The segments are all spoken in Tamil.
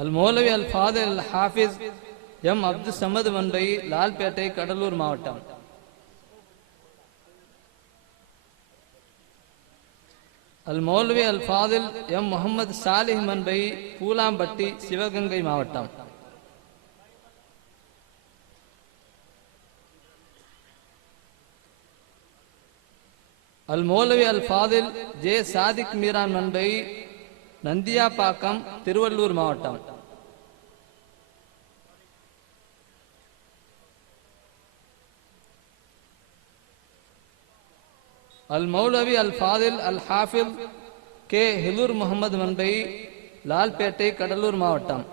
அல் மௌலவி அல் ஃபாதில் அல் ஹாஃபிஸ் எம் அப்துல் சமது மன்பை, லால்பேட்டை, கடலூர் மாவட்டம். அல் மௌலவி அல் ஃபாதில் எம் முகமது சாலிஹ் மன்பை, பூலாம்பட்டி, சிவகங்கை மாவட்டம். அல் மௌலவி அல் ஃபாதில் ஜே சாதிக் மீரான் மன்பை, நந்தியாபாக்கம், திருவள்ளூர் மாவட்டம். அல் மௌலவி அல் ஃபாதில் அல் ஹாஃபில் கே ஹிலூர் முகமது மன்பை, லால்பேட்டை, கடலூர் மாவட்டம்.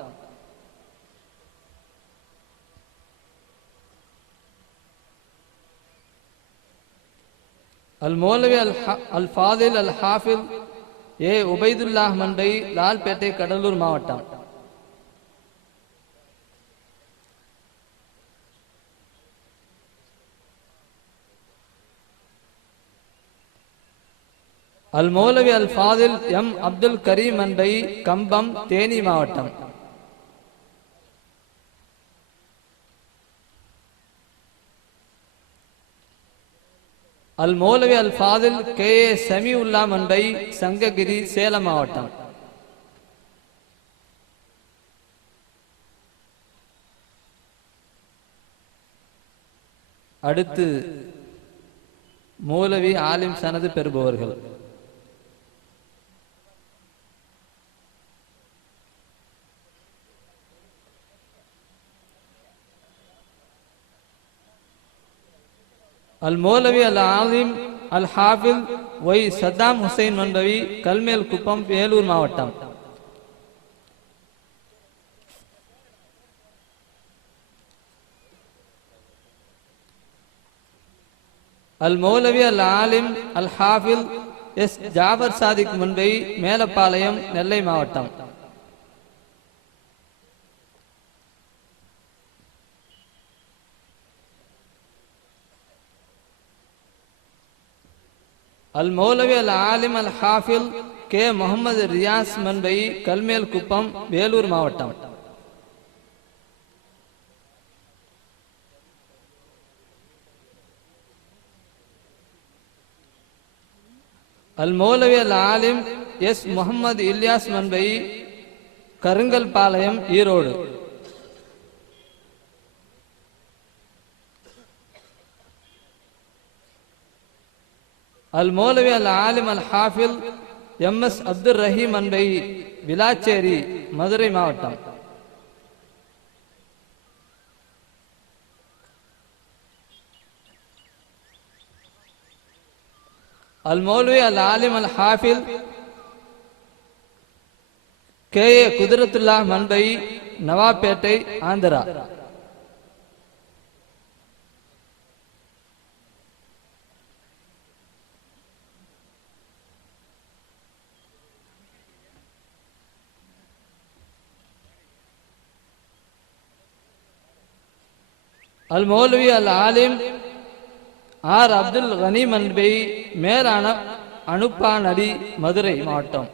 அல் மௌலவி அல் ஃபாதில் அல் ஹாஃபில் ஏ உபைதுல்லாஹ் மன்பை, லால்பேட்டை, கடலூர் மாவட்டம். அல் மௌலவி அல் ஃபாதில் எம் அப்துல் கரீம் மன்பை, கம்பம், தேனி மாவட்டம். அல் மௌலவி அல் ஃபாதில் கே ஏ சமிஉல்லா மன்பை, சங்ககிரி, சேலம் மாவட்டம். அடுத்து மௌலவி ஆலிம் சனது பெறுபவர்கள். அல் மௌலவி அல் ஆலிம் அல் ஹாஃபில் ஒய் சத்தாம் ஹுசைன் மன்பவி, கல்மேல் குப்பம், வேலூர் மாவட்டம். அல் மௌலவி அல் ஆலிம் அல் ஹாஃபில் எஸ் ஜாபர் சாதிக் மன்பை, மேலப்பாளையம், நெல்லை மாவட்டம். அல் மௌலவி அல் ஆலிம் அல் ஹாஃபில் கே முகமது ரியாஸ் மன்பை, கல்மேல் குப்பம், வேலூர் மாவட்டம். அல் மௌலவி அல் ஆலிம் எஸ் முகமது இல்யாஸ் மன்பை, கருங்கல் பாளையம், ஈரோடு. அல் மௌலவி அல் ஆலிம் அல் ஹாஃபில் எம் எஸ் அப்துல் ரஹீம் மன்பை, விலாச்சேரி, மதுரை மாவட்டம். அல் மௌலவி அல் ஆலிம் அல் ஹாஃபில் கே ஏ குதிரத்துல்லா மன்பை, நவாப்பேட்டை, ஆந்திரா. அல் மௌலவி அல் ஆலிம் ஆர் அப்துல் கனி மன்பை, மேலான அனுப்பானடி, மதுரை மாவட்டம்.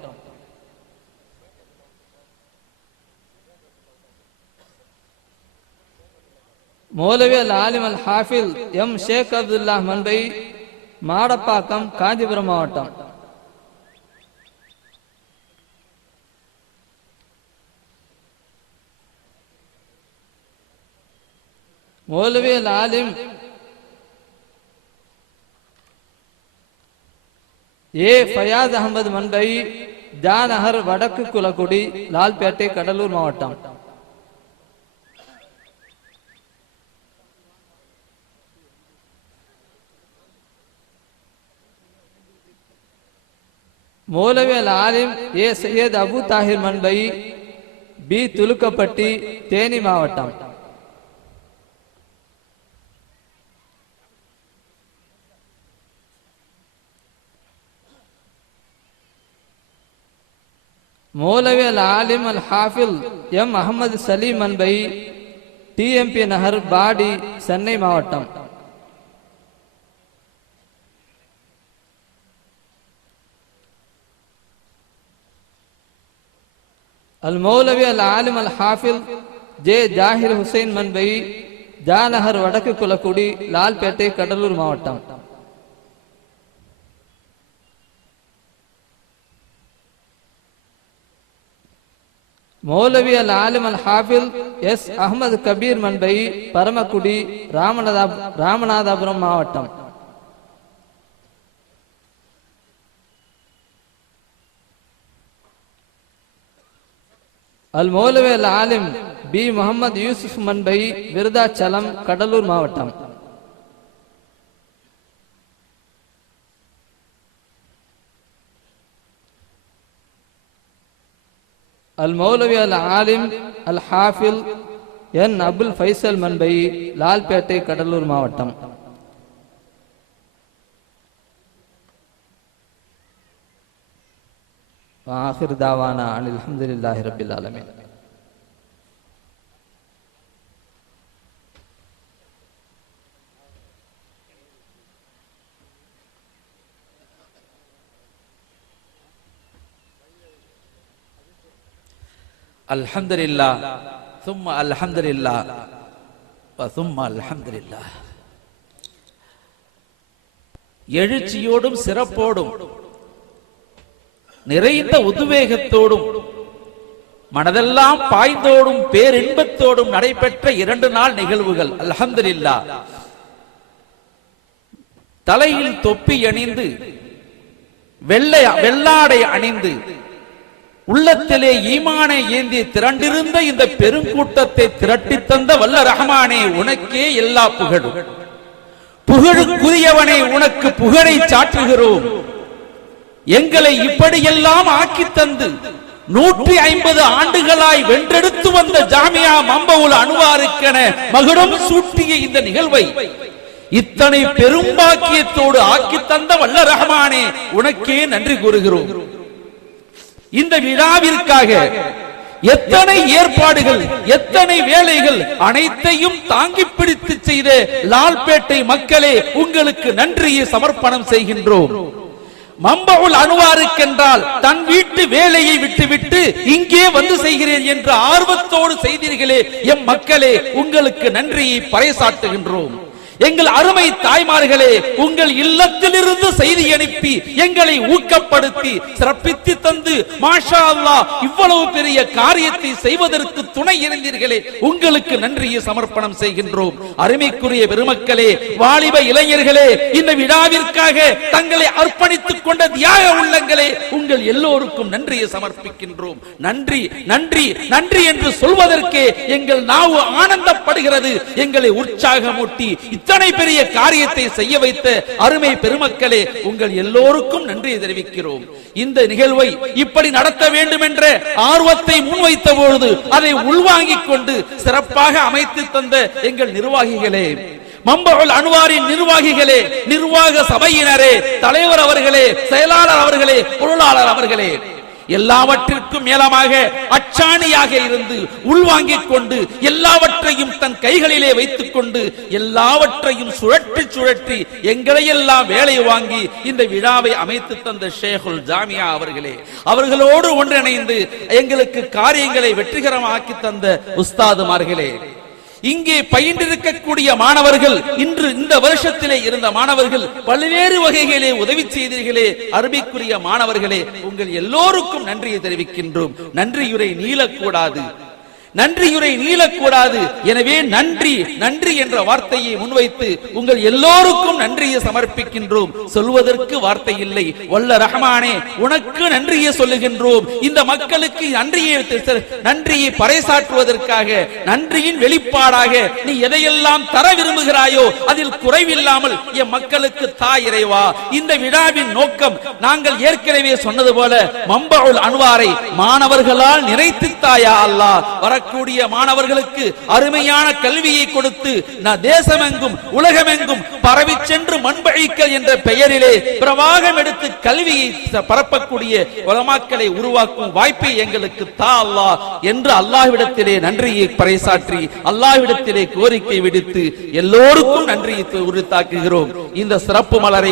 மௌலவி அல் ஆலிம் அல் ஹாஃபில் எம் ஷேக் அப்துல்லா மன்பை, மாடப்பாக்கம், காஞ்சிபுரம் மாவட்டம். மௌலவி அல் ஆலிம் ஏ ஃபயாஸ் அகமது மன்பை, ஜாநகர், வடக்கு குலக்குடி, லால்பேட்டை, கடலூர் மாவட்டம். மௌலவி அல் ஆலிம் ஏ சையத் அபு தாஹிர் மன்பை, பி துலுக்கப்பட்டி, தேனி மாவட்டம். மௌலவி அல் ஆலிம் அல் ஹாஃபில் எம் அஹமது சலீம் மன்பை, டிஎம்பி நகர், பாடி, சென்னை மாவட்டம். அல் மௌலவி அல் ஆலிம் அல் ஹாஃபில் ஜே ஜாஹிர் ஹுசைன் மன்பை, ஜாநகர், வடக்கு குலக்குடி, லால்பேட்டை, கடலூர் மாவட்டம். மௌலவி அல் ஆலிம் அல் ஹாஃபில் எஸ் அஹமது கபீர் மன்பை, பரமக்குடி, ராமநாதபுரம் மாவட்டம். அல் மௌலவி அல் ஆலிம் பி முகமது யூசுப் மன்பை, விருதாச்சலம், கடலூர் மாவட்டம். அல் மௌலவி அல் ஆலிம் அல் ஹாஃபில் என் அபுல் ஃபைசல் மன்பை, லால்பேட்டை, கடலூர் மாவட்டம். ஆகிர் தாவானா அல்ஹம்துலில்லாஹி ரப்பில் ஆலமீன். அல்ஹம்துலில்லாஹ் சும்ம அல்ஹம்துலில்லாஹ் வ சும்ம அல்ஹம்துலில்லாஹ். எழுச்சியோடும் சிறப்போடும் நிறைந்த உத்வேகத்தோடும் மனதெல்லாம் பாய்ந்தோடும் பேரின்பத்தோடும் நடைபெற்ற 2 நாள் நிகழ்வுகள். அல்ஹம்துலில்லாஹ். தலையில் தொப்பி அணிந்து வெள்ளாடை அணிந்து உள்ளத்திலே ஈமானை ஏந்தி திரண்டிருந்த இந்த பெருங்கூட்டத்தை திரட்டி தந்த வல்ல ரஹ்மானே, உனக்கே எல்லா புகழும். புகழுக்குரியவனே, உனக்கு புகழை சாற்றுகிறோம். எங்களை இப்படியெல்லாம் ஆக்கி தந்து 150 ஆண்டுகளாய் வென்றெடுத்து வந்த ஜாமியா மம்பவுல் அன்வாருக்கென மகுடம் சூட்டிய இந்த நிகழ்வை இத்தனை பெரும்பாக்கியத்தோடு ஆக்கி தந்த வல்ல ரஹ்மானே, உனக்கே நன்றி கூறுகிறோம். இந்த விழாவிற்காக எத்தனை ஏற்பாடுகள், எத்தனை வேலைகள், அனைத்தையும் தாங்கி பிடித்து செய்த லால்பேட்டை மக்களே, உங்களுக்கு நன்றியை சமர்ப்பணம் செய்கின்றோம். மம்பவுல் அன்வாருக்கென்றால் தன் வீட்டு வேலையை விட்டுவிட்டு இங்கே வந்து செய்கிறேன் என்ற ஆர்வத்தோடு செய்தீர்களே எம் மக்களே, உங்களுக்கு நன்றியை பறைசாட்டுகின்றோம். எங்கள் அருமை தாய்மார்களே, உங்கள் இல்லத்திலிருந்து செய்தி அனுப்பி எங்களை ஊக்கப்படுத்தி சிறப்பித்து தந்து மாஷா அல்லாஹ் இவ்வளவு பெரிய காரியத்தை செய்வதற்கு துணை இருந்தீர்களே, உங்களுக்கு நன்றியை சமர்ப்பணம் செய்கின்றோம். அருமைக்குரிய பெருமக்களே, வாலிப இளைஞர்களே, இந்த விழாவிற்காக தங்களை அர்ப்பணித்துக் கொண்ட தியாக உள்ளங்களே, உங்கள் எல்லோருக்கும் நன்றியை சமர்ப்பிக்கின்றோம். நன்றி நன்றி நன்றி என்று சொல்வதற்கே எங்கள் நாவு ஆனந்தப்படுகிறது. எங்களை உற்சாகமூட்டி இத்தனை பெரிய காரியத்தை செய்ய வைத்த அருமை பெருமக்களே, உங்கள் எல்லோருக்கும் நன்றியை தெரிவிக்கிறோம். இந்த நிகழ்வை இப்படி நடத்த வேண்டும் என்ற ஆர்வத்தை முன்வைத்த பொழுது அதை உள்வாங்கிக் கொண்டு சிறப்பாக அமைத்து தந்த எங்கள் நிர்வாகிகளே, மம்பவுல் அன்வாரின் நிர்வாகிகளே, நிர்வாக சபையினரே, தலைவர் அவர்களே, செயலாளர் அவர்களே, பொருளாளர் அவர்களே, எல்லாவற்றிற்கும் மேலமாக அச்சாணியாக இருந்து உள்வாங்கிக் கொண்டு எல்லாவற்றையும் தன் கைகளிலே வைத்துக் கொண்டு எல்லாவற்றையும் சுழற்றி சுழற்றி எங்களையெல்லாம் வேலை வாங்கி இந்த விழாவை அமைத்து தந்த ஷேகுல் ஜாமியா அவர்களே, அவர்களோடு ஒன்றிணைந்து எங்களுக்கு காரியங்களை வெற்றிகரமாக்கி தந்த உஸ்தாதுமார்களே, இங்கே பயின்றிருக்கக்கூடிய மாணவர்கள், இன்று இந்த வருஷத்திலே இருந்த மாணவர்கள், பல்வேறு வகைகளே உதவி செய்தீர்களே அருமைக்குரிய மாணவர்களே, உங்கள் எல்லோருக்கும் நன்றியை தெரிவிக்கின்றோம். நன்றியுரை நீளக்கூடாது, நன்றியுரை நீளக்கூடாது. எனவே நன்றி நன்றி என்ற வார்த்தையை முன்வைத்து உங்கள் எல்லோருக்கும் நன்றியை சமர்ப்பிக்கின்றோம். சொல்வதற்கு வார்த்தை இல்லை. வல்ல ரஹ்மானே, உனக்கு நன்றியை சொல்லுகின்றோம். இந்த மக்களுக்கு நன்றியை பறைசாற்றுவதற்காக, நன்றியின் வெளிப்பாடாக நீ எதையெல்லாம் தர விரும்புகிறாயோ அதில் குறைவில்லாமல் என் மக்களுக்கு தா இறைவா. இந்த விழாவின் நோக்கம் நாங்கள் ஏற்கனவே சொன்னது போல மம்பவுல் அன்வாரை மாணவர்களால் நிறைத்து தாயா அல்லாஹ். வரக்கூடிய மாணவர்களுக்கு அருமையான கல்வியை கொடுத்து தேசமெங்கும் உலகமெங்கும் பரவி சென்று மண்பழிக்க என்ற பெயரிலே பிரவாகம் எடுத்து கல்வியை பரப்பக்கூடிய உலமாக்களை உருவாக்கும் வாய்ப்பை எங்களுக்கு தா அல்லாஹ் என்று அல்லாஹ்விடத்திலே நன்றியை பறைசாற்றி அல்லாஹ்விடத்திலே கோரிக்கை விடுத்து எல்லோருக்கும் நன்றியை உரித்தாக்குகிறோம். இந்த சிறப்பு மலரை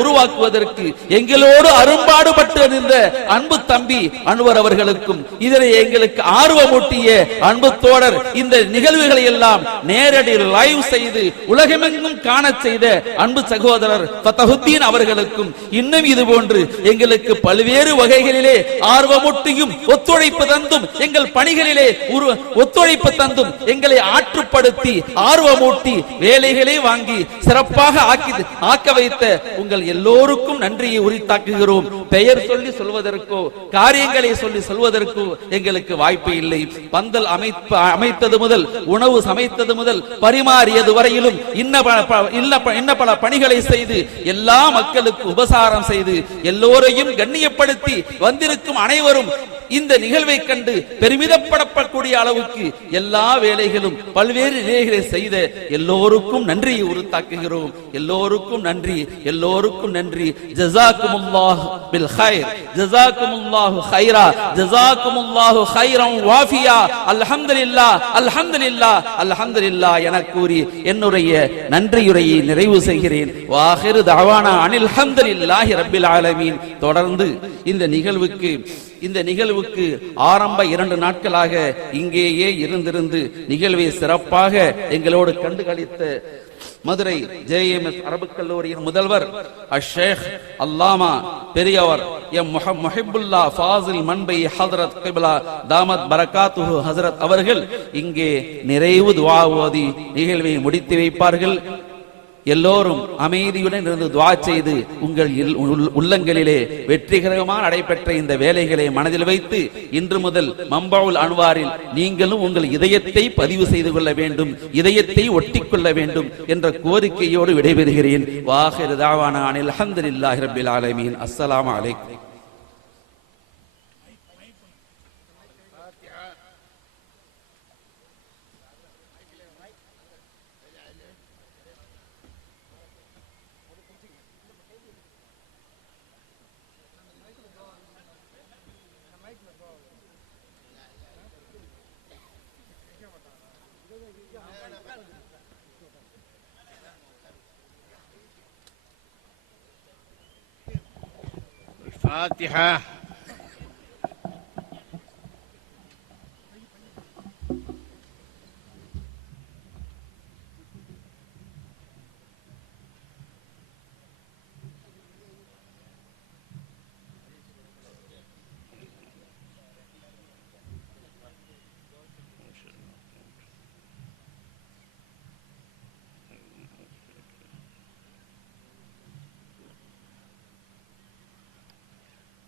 உருவாக்குவதற்கு எங்களோடு அரும்பாடுபட்டு இருந்த அன்பு தம்பி அன்வர் அவர்களுக்கும் இதனை எங்களுக்கு ஆர்வமூட்டிய அன்பு தோழர் இந்த நிகழ்வுகளை எல்லாம் நேரடி லைவ் செய்து உலகமெங்கும் காண செய்த அன்பு சகோதரர் ஃபதஹுத்தீன் அவர்களுக்கும் இன்னும் இது போன்று எங்களுக்கு பல்வேறு வகைகளிலே ஆர்வமூட்டியும் ஒத்துழைப்பு தந்தும் எங்கள் பணிகளிலே ஒத்துழைப்பு தந்தும் எங்களை ஆற்றுப்படுத்தி ஆர்வமூட்டி வேலைகளை வாங்கி சிறப்பாக ஆக்க வைத்த உங்கள் எல்லோருக்கும் நன்றியை உரித்தாக்குகிறோம். பெயர் சொல்லி சொல்வதற்கோ காரியங்களை சொல்லி சொல்வதற்கோ எங்களுக்கு வாய்ப்பு இல்லை. பந்தல் அமைத்தது முதல் உணவு சமைத்தது முதல் பரிமாறியது வரையிலும் இன்ன பல பணிகளை செய்து எல்லா மக்களுக்கு உபசாரம் செய்து எல்லோரையும் கண்ணியப்படுத்தி வந்திருக்கும் அனைவரும் இந்த நிகழ்வை கண்டு பெருமிதப்படக்கூடிய அளவுக்கு எல்லா வேலைகளும் பல்வேறு நிலைகளை செய்த எல்லோருக்கும் நன்றியை உரித்தாக்குகிறோம். எல்லோருக்கும் நன்றி. ஜஸாக்குமுல்லாஹு பில் கைர், ஜஸாக்குமுல்லாஹு கைரா, ஜஸாக்குமுல்லாஹு கைரன் வாஃபியா. அல்ஹம்துலில்லாஹ் என கூறி என்னுடைய நன்றியுரையை நிறைவு செய்கிறேன். வாஹிரு தஅவானா அனில் ஹம்துலில்லாஹி ரப்பில் ஆலமீன். தொடர்ந்து இந்த நிகழ்வுக்கு ஆரம்ப 2 நாட்களாக இங்கேயே இருந்திருந்து நிகழ்வை சிறப்பாக எங்களோடு கண்டுகளித்த மதுரை JMS அரபு கல்லூரியின் முதல்வர் அஷேக் அல்லாமா பெரியவர் எம் முஹிப்புல்லா ஃபாசில் மன்பை ஹஜ்ரத் கிப்லா தாமத் பரகாத்துஹு ஹஜ்ரத் அவர்கள் இங்கே நிறைவு துஆ ஓதி நிகழ்வை முடித்து வைப்பார்கள். எல்லோரும் அமைதியுடன் இருந்து துஆ செய்து உங்கள் உள்ளங்களிலே வெற்றிகரமாக நடைபெற்ற இந்த வேலைகளை மனதில் வைத்து இன்று முதல் மம்பவுல் அன்வாரில் நீங்களும் உங்கள் இதயத்தை பதிவு செய்து கொள்ள வேண்டும், இதயத்தை ஒட்டிக்கொள்ள வேண்டும் என்ற கோரிக்கையோடு விடைபெறுகிறேன். வாஹிரு தஅவானா அனில் ஹம்துலில்லாஹி ரப்பில் ஆலமீன். அஸ்ஸலாமு அலைக்கும். الفاتحة.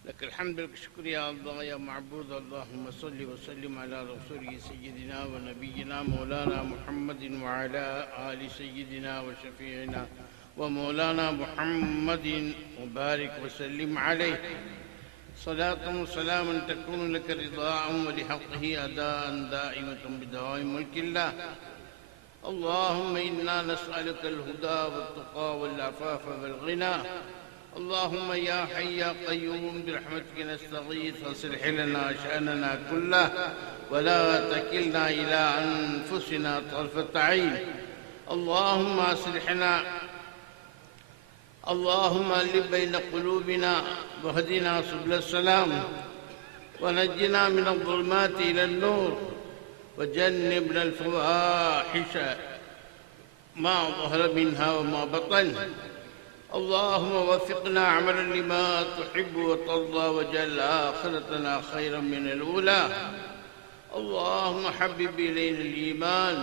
لك الحمد والشكر يا الله يا معبود. اللهم صل وسلم على رسوله سيدنا ونبينا مولانا محمد وعلى آل سيدنا وشفيعنا ومولانا محمد وبارك وسلم عليه صلاة وسلاما تكون لك رضاء ولحقه أداء دائمة بدوام ملك الله. اللهم إنا نسألك الهدى والتقى والعفاف والغنى. اللهم يا حي يا قيوم برحمتك نستغيث فاصلح لنا شأننا كله ولا تكلنا إلى أنفسنا طرفة عين. اللهم أصلحنا، اللهم ألف بين قلوبنا واهدنا سبل السلام ونجنا من الظلمات إلى النور وجنبنا الفواحش ما ظهر منها وما بطن. اللهم وفقنا عملا لما تحب وترضى وجعل آخرتنا خيرا من الأولى. اللهم حبب إلينا الإيمان